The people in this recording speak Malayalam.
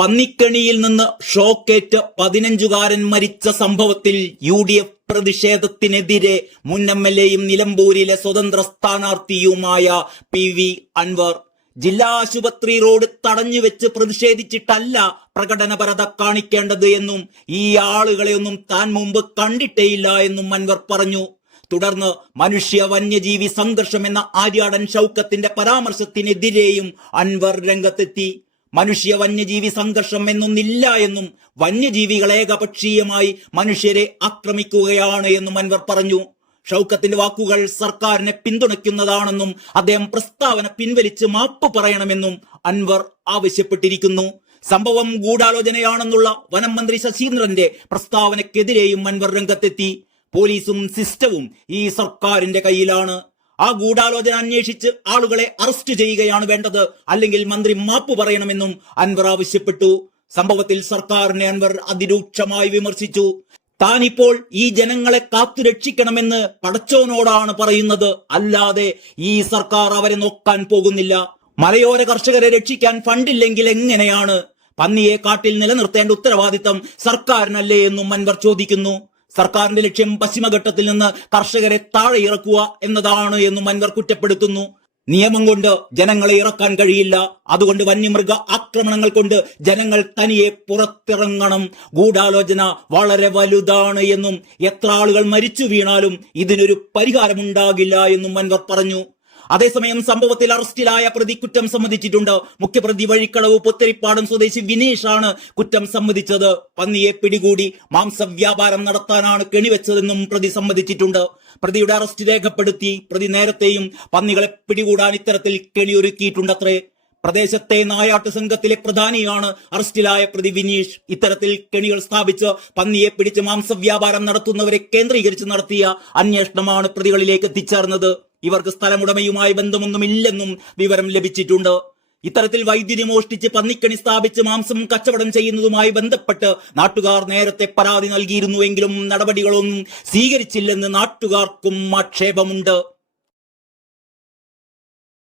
പന്നിക്കണിയിൽ നിന്ന് ഷോക്കേറ്റ് 15കാരൻ മരിച്ച സംഭവത്തിൽ UDF പ്രതിഷേധത്തിനെതിരെ മുൻ MLAയും നിലമ്പൂരിലെ സ്വതന്ത്ര സ്ഥാനാർത്ഥിയുമായ PV അൻവർ ജില്ലാ ആശുപത്രി റോഡ് തടഞ്ഞുവെച്ച് പ്രതിഷേധിച്ചിട്ടല്ല പ്രകടനപരത കാണിക്കേണ്ടത് എന്നും ഈ ആളുകളെ ഒന്നും താൻ മുമ്പ് കണ്ടിട്ടേയില്ല എന്നും അൻവർ പറഞ്ഞു. തുടർന്ന് മനുഷ്യ വന്യജീവി സംഘർഷം എന്ന ആര്യാടൻ ഷൗക്കത്തിന്റെ പരാമർശത്തിനെതിരെയും അൻവർ രംഗത്തെത്തി. മനുഷ്യ വന്യജീവി സംഘർഷം എന്നൊന്നില്ല എന്നും വന്യജീവികൾ ഏകപക്ഷീയമായി മനുഷ്യരെ ആക്രമിക്കുകയാണ് എന്നും അൻവർ പറഞ്ഞു. ഷൗക്കത്തിന്റെ വാക്കുകൾ സർക്കാരിനെ പിന്തുണയ്ക്കുന്നതാണെന്നും അദ്ദേഹം പ്രസ്താവന പിൻവലിച്ച് മാപ്പ് പറയണമെന്നും അൻവർ ആവശ്യപ്പെട്ടിരിക്കുന്നു. സംഭവം ഗൂഢാലോചനയാണെന്നുള്ള വനം മന്ത്രി ശശീന്ദ്രന്റെ പ്രസ്താവനക്കെതിരെയും അൻവർ രംഗത്തെത്തി. പോലീസും സിസ്റ്റവും ഈ സർക്കാരിന്റെ കയ്യിലാണ്. ആ ഗൂഢാലോചന അന്വേഷിച്ച് ആളുകളെ അറസ്റ്റ് ചെയ്യുകയാണ് വേണ്ടത്, അല്ലെങ്കിൽ മന്ത്രി മാപ്പ് പറയണമെന്നും അൻവർ ആവശ്യപ്പെട്ടു. സംഭവത്തിൽ സർക്കാരിനെ അൻവർ അതിരൂക്ഷമായി വിമർശിച്ചു. താനിപ്പോൾ ഈ ജനങ്ങളെ കാത്തുരക്ഷിക്കണമെന്ന് പടച്ചോനോടാണ് പറയുന്നത്, അല്ലാതെ ഈ സർക്കാർ അവരെ നോക്കാൻ പോകുന്നില്ല. മലയോര കർഷകരെ രക്ഷിക്കാൻ ഫണ്ടില്ലെങ്കിൽ എങ്ങനെയാണ്? പന്നിയെ കാട്ടിൽ നിലനിർത്തേണ്ട ഉത്തരവാദിത്തം സർക്കാരിനല്ലേ എന്നും അൻവർ ചോദിക്കുന്നു. സർക്കാരിന്റെ ലക്ഷ്യം പശ്ചിമഘട്ടത്തിൽ നിന്ന് കർഷകരെ താഴെ ഇറക്കുക എന്നതാണ് എന്നും അൻവർ കുറ്റപ്പെടുത്തുന്നു. നിയമം കൊണ്ട് ജനങ്ങളെ ഇറക്കാൻ കഴിയില്ല. അതുകൊണ്ട് വന്യമൃഗ ആക്രമണങ്ങൾ കൊണ്ട് ജനങ്ങൾ തനിയെ പുറത്തിറങ്ങണം. ഗൂഢാലോചന വളരെ വലുതാണ് എന്നും എത്ര ആളുകൾ മരിച്ചു വീണാലും ഇതിനൊരു പരിഹാരമുണ്ടാകില്ല എന്നും അൻവർ പറഞ്ഞു. അതേസമയം സംഭവത്തിൽ അറസ്റ്റിലായ പ്രതി കുറ്റം സമ്മതിച്ചിട്ടുണ്ട്. മുഖ്യപ്രതി വഴിക്കടവ് പുത്തരിപ്പാടം സ്വദേശി വിനീഷാണ് കുറ്റം സമ്മതിച്ചത്. പന്നിയെ പിടികൂടി മാംസവ്യാപാരം നടത്താനാണ് കെണിവെച്ചതെന്നും പ്രതി സമ്മതിച്ചിട്ടുണ്ട്. പ്രതിയുടെ അറസ്റ്റ് രേഖപ്പെടുത്തി. പ്രതി നേരത്തെയും പന്നികളെ പിടികൂടാൻ ഇത്തരത്തിൽ കെണിയൊരുക്കിയിട്ടുണ്ടത്രേ. പ്രദേശത്തെ നായാട്ട് സംഘത്തിലെ പ്രധാനിയാണ് അറസ്റ്റിലായ പ്രതി വിനീഷ്. ഇത്തരത്തിൽ കെണികൾ സ്ഥാപിച്ച് പന്നിയെ പിടിച്ച് മാംസവ്യാപാരം നടത്തുന്നവരെ കേന്ദ്രീകരിച്ച് നടത്തിയ അന്വേഷണമാണ് പ്രതികളിലേക്ക് എത്തിച്ചേർന്നത്. ഇവർക്ക് സ്ഥലമുടമയുമായി ബന്ധമൊന്നുമില്ലെന്നും വിവരം ലഭിച്ചിട്ടുണ്ട്. ഇത്തരത്തിൽ വൈദ്യുതി മോഷ്ടിച്ച് പന്നിക്കണി സ്ഥാപിച്ച് മാംസം കച്ചവടം ചെയ്യുന്നതുമായി ബന്ധപ്പെട്ട് നാട്ടുകാർ നേരത്തെ പരാതി നൽകിയിരുന്നുവെങ്കിലും നടപടികളൊന്നും സ്വീകരിച്ചില്ലെന്ന് നാട്ടുകാർക്കും ആക്ഷേപമുണ്ട്.